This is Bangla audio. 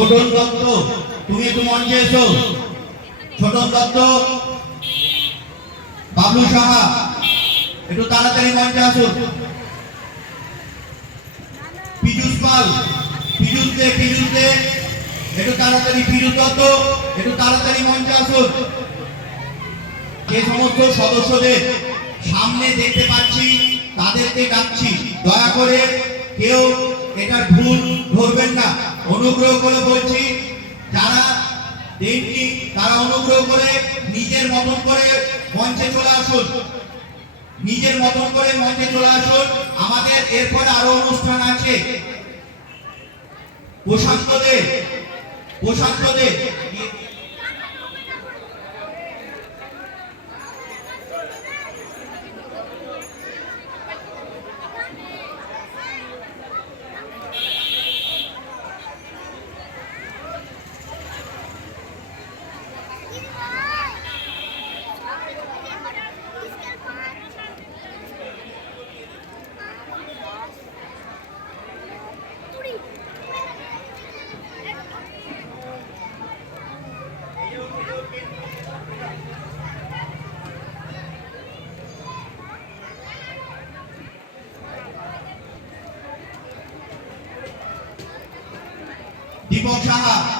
ছোটন দত্ত, তুমি একটু মঞ্চে এসো। ছোটন দত্ত, বাবলু সাহা একটু তাড়াতাড়ি মঞ্চে আসুন। পীযুষ পাল, পীযুষ দে একটু তাড়াতাড়ি, পীযুষ দত্ত একটু তাড়াতাড়ি মঞ্চে আসুন। যে সমস্ত সদস্যদের সামনে দেখতে পাচ্ছি তাদেরকে ডাকছি, দয়া করে কেউ এটার ভুল ধরবেন না। অনুগ্রহ করে বলছি, যারা দেননি তারা অনুগ্রহ করে নিজের মতন করে মঞ্চে চলে আসুন, নিজের মতন করে মঞ্চে চলে আসুন। আমাদের এরপরে আরো অনুষ্ঠান আছে। প্রশান্তদের দীপক সাহা।